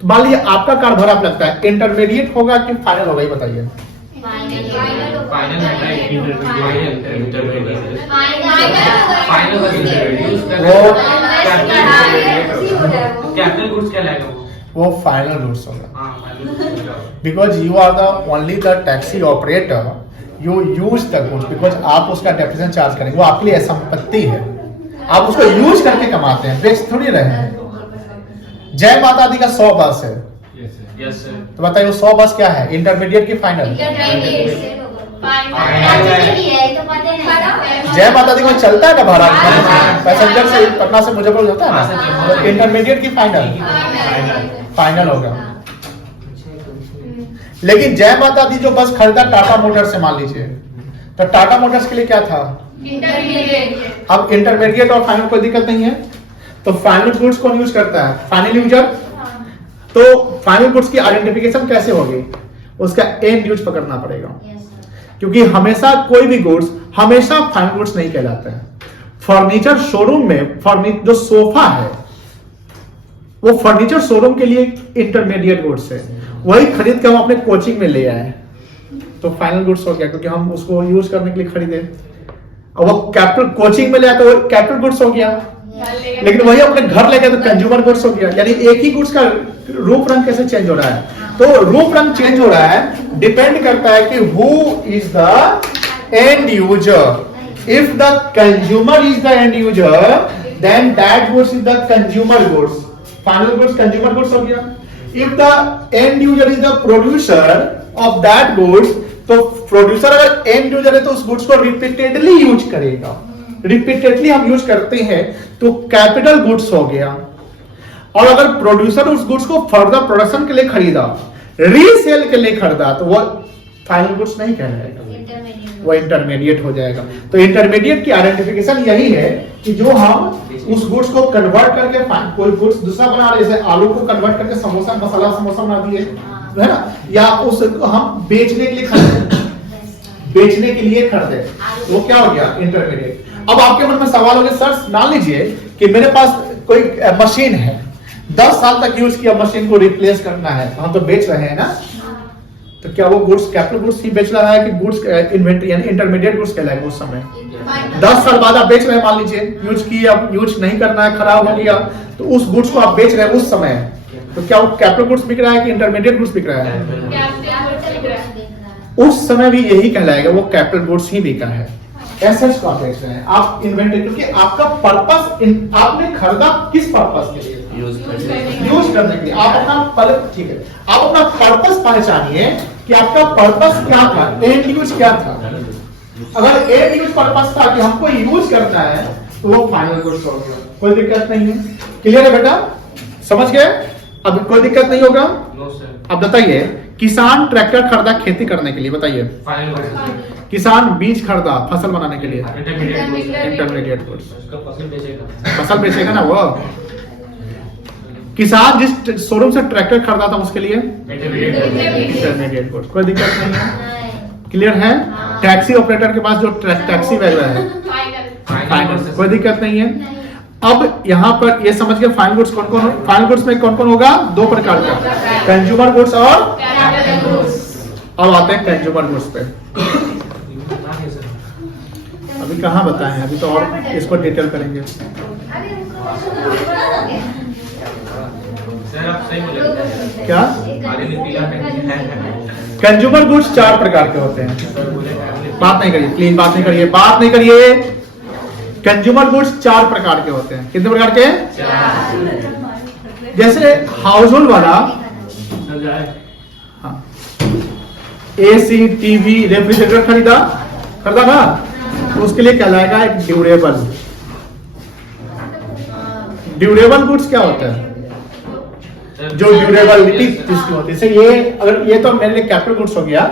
तो मान लीजिए आपका कार भाड़ा पे लगता है, इंटरमीडिएट होगा कि फाइनल होगा ये बताइए? कैपिटल गुड्स कहलाएगा वो फाइनल गुड्स होगा। Because you are the only the taxi operator, you use the goods, because आप उसका डेप्रिसिएशन चार्ज करेंगे, वो आपके लिए संपत्ति है, आप उसको यूज करके कमाते हैं, बेच थोड़ी रहे हैं। जय माता दी का 100 बस है, यस सर। तो बताइए वो 100 बस क्या है? इंटरमीडिएट की फाइनल? जय माता दी को चलता है ना भाड़ा, पैसेंजर से पटना से मुजफ्फरपुर जाता है ना, तो इंटरमीडिएट की फाइनल होगा। लेकिन जय माता दी जो बस खरीदा टाटा मोटर्स से, मान लीजिए, तो टाटा मोटर्स के लिए क्या था? अब इंटरमीडिएट और फाइनल कोई दिक्कत नहीं है, तो फाइनल गुड्स कौन यूज करता है? Final user. तो फाइनल गुड्स की आइडेंटिफिकेशन कैसे होगी? उसका एंड यूज पकड़ना पड़ेगा, क्योंकि हमेशा कोई भी गुड्स हमेशा फाइनल गुड्स नहीं कहलाते हैं। फर्नीचर शोरूम में जो सोफा है वो फर्नीचर शोरूम के लिए इंटरमीडिएट गुड्स है, वही खरीद के हम अपने कोचिंग में ले आए तो फाइनल गुड्स हो गया, क्योंकि हम उसको यूज करने के लिए खरीदे। और वो कैपिटल कोचिंग में ले आया तो वो कैपिटल गुड्स हो गया, लेकिन वही अपने घर ले गया तो कंज्यूमर गुड्स हो गया। यानी एक ही गुड्स का रूप रंग कैसे चेंज हो रहा है? तो रूप रंग चेंज हो रहा है, डिपेंड करता है कि who is the end user. If the consumer is the end user, then that goods is the consumer goods, final goods consumer goods हो गया। If the end user is the producer of that goods, तो producer अगर end user है तो उस goods को repeatedly use करेगा, repeatedly हम यूज करते हैं तो कैपिटल गुड्स हो गया। और अगर प्रोड्यूसर उस गुड्स को फर्दर प्रोडक्शन के लिए खरीदा, रीसेल के लिए खरीदा, तो वो फाइनल गुड्स नहीं कहलाएगा, वो इंटरमीडिएट हो जाएगा। तो इंटरमीडिएट की आइडेंटिफिकेशन यही है कि जो हम उस गुड्स को कन्वर्ट करके कोई गुड्स दूसरा बना रहे, जैसे आलू को कन्वर्ट करके समोसा, मसाला समोसा बना दिए, है ना, या उस हम बेचने के लिए खरीदे, बेचने के लिए खरीदे, वो क्या हो गया? इंटरमीडिएट। अब आपके मन में सवाल हो गया, सर मान लीजिए कि मेरे पास कोई मशीन है, 10 साल तक यूज किया, मशीन को रिप्लेस करना है, तो हम तो बेच रहे हैं ना, तो क्या वो गुड्स कैपिटल गुड्स ही बेच रहा है कि गुड्स इन्वेंटरी यानी इंटरमीडिएट गुड्स कहलाएगा उस समय? 10 साल बाद आप बेच रहे हैं, मान लीजिए यूज किया, यूज नहीं करना है, खराब हो गया, तो उस गुड्स को आप बेच रहे हैं उस समय, तो क्या वो कैपिटल गुड्स बिक रहा है कि इंटरमीडिएट गुड्स बिक रहा है? उस समय भी यही कहलाएगा, वो कैपिटल गुड्स ही बिका है। एसेट्स को आप बेच रहे हैं, आप इन्वेंटरी, क्योंकि आपका पर्पस, आपने खरीदा किस पर्पस के लिए? यूज करने यूज करने के लिए आप अपना ठीक है, आप अपना पर्पस पहचानिए कि आपका पर्पस क्या था, एंड यूज क्या था। अगर एंड यूज पर्पस था कि हमको यूज करना है तो वो फाइनल गुड्स हो गया, कोई दिक्कत नहीं है। क्लियर है बेटा, समझ गए? अब कोई दिक्कत नहीं होगा। No sir. अब बताइए, किसान ट्रैक्टर खरीदा खेती करने के लिए, बताइए। Final goods. किसान बीज खरीदा फसल बनाने के लिए, इंटरमीडिएट गुड्स। Intermediate goods. उसका फसल बेचेगा। फसल बेचेगा ना वो। किसान जिस शोरूम से ट्रैक्टर खरीदा था उसके लिए इंटरमीडिएट गुड्स, कोई दिक्कत नहीं है। क्लियर है? टैक्सी ऑपरेटर के पास जो टैक्सी वगैरह है फाइनल, कोई दिक्कत नहीं है। अब यहाँ पर ये समझ के फाइनल गुड्स कौन कौन, फाइनल गुड्स में कौन कौन होगा? दो प्रकार का, कंज्यूमर गुड्स और अब आते हैं कंज्यूमर गुड्स पे। अभी कहाँ बताएं, अभी तो और इसको डिटेल करेंगे। सर आप सही बोले। क्या? आगे में पीला पेन है। कंज्यूमर गुड्स 4 प्रकार के होते हैं। बात नहीं करिए प्लीज, बात नहीं करिए, बात नहीं करिए। कंज्यूमर गुड्स 4 प्रकार के होते हैं। कितने प्रकार के? 4। जैसे हाउस होल्ड वाला, हाँ, एसी, टीवी, रेफ्रिजरेटर खरीदा ना, तो उसके लिए कहलाएगा एक ड्यूरेबल। ड्यूरेबल गुड्स क्या होता है? जो ड्यूरेबिलिटी जिसकी होती है। ये अगर ये तो मेरे लिए कैपिटल गुड्स हो गया।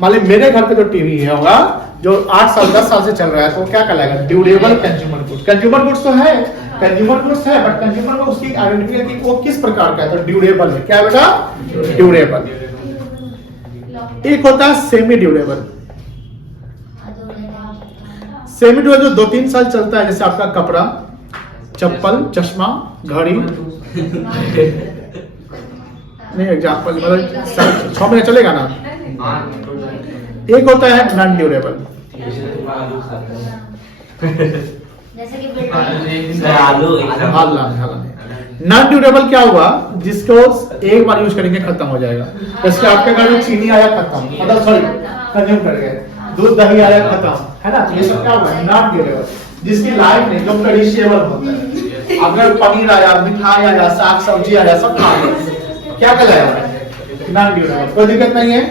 मान ली मेरे घर पे जो टीवी है होगा जो 8 साल 10 साल से चल रहा है, तो क्या कहलाएगा? Durable consumer goods. Consumer goods तो है, कंज्यूमर गुड्स है, बट कंज्यूमर को उसकी आइडेंटिटी की वो किस प्रकार का है, तो ड्यूरेबल है। क्या बेटा? ड्यूरेबल। एक होता है सेमी ड्यूरेबल। सेमी ड्यूरेबल जो 2-3 साल चलता है, जैसे आपका कपड़ा, चप्पल, चश्मा, घड़ी। नहीं एग्जाम्पल, मतलब 6 महीने चलेगा ना। एक होता है नॉन ड्यूरेबल। जैसे कि नॉन ड्यूरेबल क्या हुआ? जिसको एक बार यूज करेंगे खत्म हो जाएगा। जैसे आपके घर में चीनी आया खत्म, मतलब सॉरी कंज्यूम कर गए, दूध दही आया खत्म, है ना? ये सब क्या हुआ? नॉन ड्यूरेबल, जिसकी लाइफ नहीं, जो पेरिशेबल होता है। अगर पनीर आया, मिठाई आया, साग सब्जी आया, सब खा गए, क्या कहलाएगा? Non durable. कोई दिक्कत नहीं है।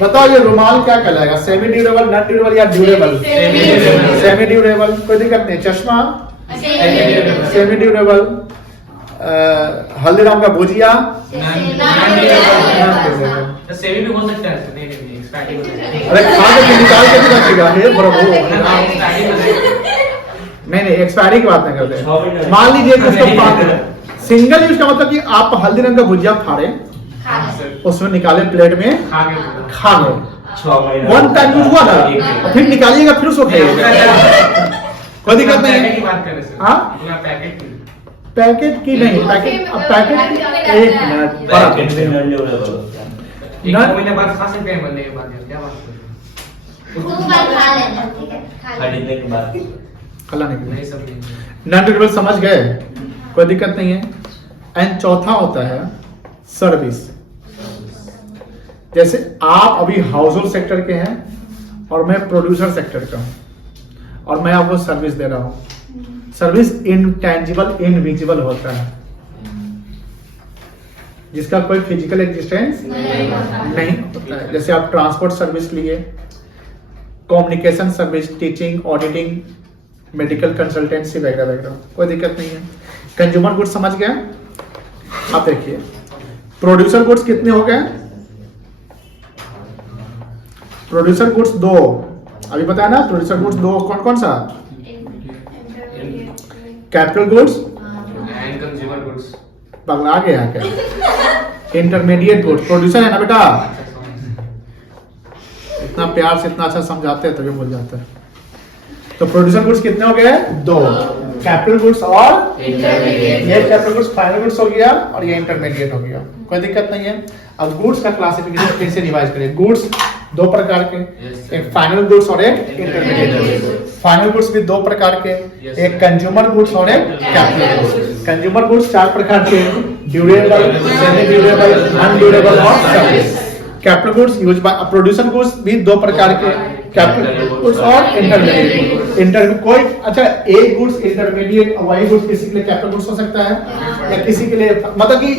बताओ ये रुमाल क्या कहलाएगा? सेमी ड्यूरेबल, नॉन ड्यूरेबल या ड्यूरेबल? सेमी ड्यूरेबल, कोई दिक्कत नहीं। चश्मा सेमी ड्यूरेबल। हल्दीराम का भुजिया सेवी भी हो सकता है। नहीं एक्सपायरी हो सकता है। अरे खा के निकाल के भी रखेगा, हे प्रभु। नहीं एक्सपायरी की बात नहीं करते। मान लीजिए कि उसको सिंगल यूज का मतलब कि आप हल्दी रंग का भुजिया फाड़े, उसमें निकाले प्लेट में, खा गए, 1 टाइम यूज हुआ ना, और फिर निकालिएगा, फिर उसको खाइएगा, कोई दिक्कत नहीं है। की बात कर रहे हैं। हाँ, पैकेट पैकेट की नहीं, पैकेट अब पैकेट एक मिनट एक महीने बाद खा सकते हैं, बनने के बाद क्या बात कर रहे हैं? 2 बार खा लेना, ठीक है? खा लेना। खला नहीं। नहीं सब नहीं। नॉन ड्यूरेबल समझ गए, कोई दिक्कत नहीं है। एंड चौथा होता है सर्विस। जैसे आप अभी हाउस होल्ड सेक्टर के हैं और मैं प्रोड्यूसर सेक्टर का हूं, और मैं आपको सर्विस दे रहा हूं। सर्विस इनटैंजिबल, इनविजिबल होता है, जिसका कोई फिजिकल एग्जिस्टेंस नहीं होता है। जैसे आप ट्रांसपोर्ट सर्विस लिए, communication service, teaching, auditing, medical consultancy वगैरह वगैरह, कोई दिक्कत नहीं है। कंज्यूमर गुड्स समझ गए? अब देखिए प्रोड्यूसर गुड्स कितने हो गए? प्रोड्यूसर गुड्स 2, अभी बताया ना। प्रोड्यूसर गुड्स 2 कौन कौन सा? Capital goods and consumer goods. पगला गया क्या? Intermediate goods. प्रोड्यूसर है ना बेटा, इतना प्यार से इतना अच्छा समझाते हैं तभी भूल जाता है। तो प्रोड्यूसर गुड्स कितने हो गए? 2, कैपिटल गुड्स और इंटरमीडिएट। ये कैपिटल गुड्स फाइनल गुड्स हो गया और ये इंटरमीडिएट हो गया, कोई दिक्कत नहीं है। अब गुड्स का क्लासिफिकेशन फिर से रिवाइज करें। गुड्स 2 प्रकार के, एक फाइनल गुड्स और एक इंटरमीडिएट गुड्स। फाइनल गुड्स भी 2 प्रकार के, एक कंज्यूमर गुड्स और एक कैपिटल गुड्स। कंज्यूमर गुड्स 4 प्रकार के, durable, semi durable, non durable और service. Capital goods use by producer goods भी 2 प्रकार के, कैपिटल गुड्स और इंटरमीडिएट। इंटर कोई अच्छा एक गुड्स इंटरमीडिएट वही गुड्स किसी के लिए कैपिटल गुड्स हो सकता है या किसी के लिए मतलब कि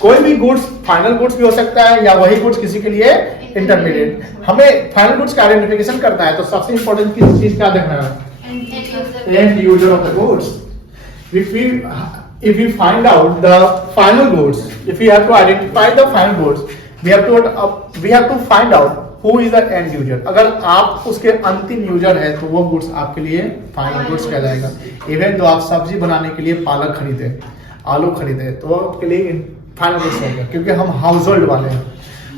कोई भी गुड्स फाइनल गुड्स भी हो सकता है या वही गुड्स किसी के लिए इंटरमीडिएट। हमें फाइनल गुड्स का आइडेंटिफिकेशन करना है तो सबसे इंपॉर्टेंट किस चीज क्या देखना है and user of the goods. if we find out the final goods, if we have to identify the final goods, we have to find out who is the end user। अगर आप उसके अंतिम user है तो वो goods आपके लिए final goods कहलाएगा। इवन तो आप सब्जी बनाने के लिए पालक खरीदे, आलू खरीदे तो वो आपके लिए फाइनल गुड्स होगा, क्योंकि हम हाउस होल्ड वाले हैं।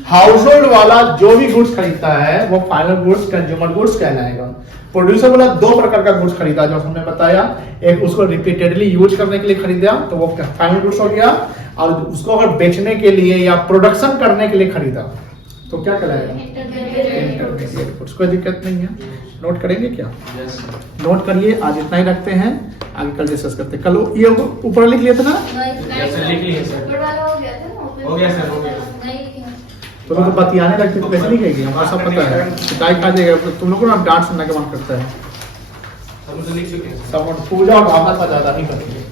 हाउस होल्ड वाला जो भी गुड्स खरीदता है वो फाइनल गुड्स कंज्यूमर गुड्स कहलाएगा। प्रोड्यूसर वाला दो प्रकार का गुड्स खरीदा जो हमने बताया, एक उसको रिपीटेडली यूज करने के लिए खरीदा तो वो फाइनल गुड्स हो गया, और उसको अगर बेचने के लिए या प्रोडक्शन करने के लिए खरीदा तो क्या कहलाएगा इंटरमीडिएट गुड्स। कोई दिक्कत नहीं है, नोट करेंगे क्या? यस नोट करिए, आज इतना ही रखते हैं, आगे कल डिस्कस करते हैं। कल ये ऊपर लिख लिया था ना, यस सर लिख लिए सर। ऊपर वाला हो गया था ना, हो गया सर, हो गया। नहीं लिखा। तो लोग बतियाने लगते तो कैसे नहीं कहेगी, हमारा सब पता है, पिटाई खा जाएगा तुम लोगों को ना, डांट सुनने का मन करता है। हम तो लिख चुके हैं सर। सब पूजा और भावना का ज्यादा नहीं करते।